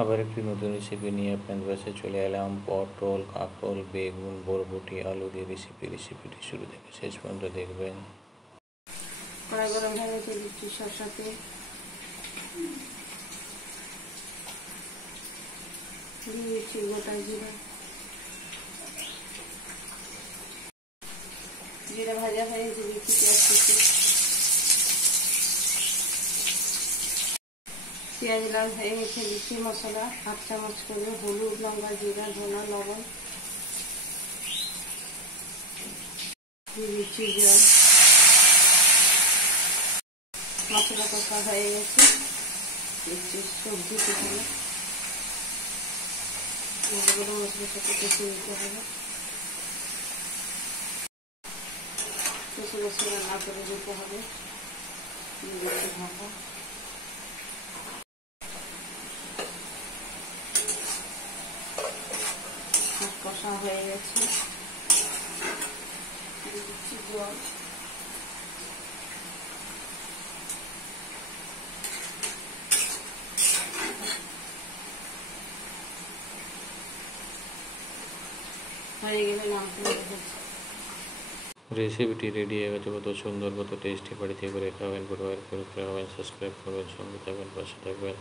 আবার একটি নতুন রেসিপি নিয়ে আপনাদের কাছে চলে এলাম। পটল, কাঁকরোল, বেগুন, বরবটি, আলু দিয়ে রেসিপিটি শুরু থেকে শেষ পর্যন্ত দেখবেন। কড়াই গরম হয়ে গেছে, দিচ্ছি সরষা তেল, দিয়ে দিচ্ছি গোটা জিরা, জিরা ভাজা হয়ে গেছে, দিচ্ছি পেঁয়াজ কুচি, পেঁয়াজ লাল হয়ে গেছে, দিচ্ছি মশলা 1 চামচ করে হলুদ, লঙ্কা, জিরা, ধনা, লবণ, দিয়ে দিচ্ছি জল। মশলা কষা হয়ে গেছে, দিচ্ছি সবজি কুচানো, এগুলো মশলার সাথে কষে দিতে হবে, কষে কষে রান্না করে দিতে হবে। ঢাকা, কষা হয়ে গেছে, দিচ্ছি জল, হয়ে গেলে নামতে হবে। রেসিপিটি রেডি হয়ে গেছে। কত সুন্দর, কত টেস্টি। বাড়িতে করে খাবেন, পরিবার করে খাবেন, সাবস্ক্রাইব করবেন, সঙ্গে থাকবেন, পাশে থাকবেন।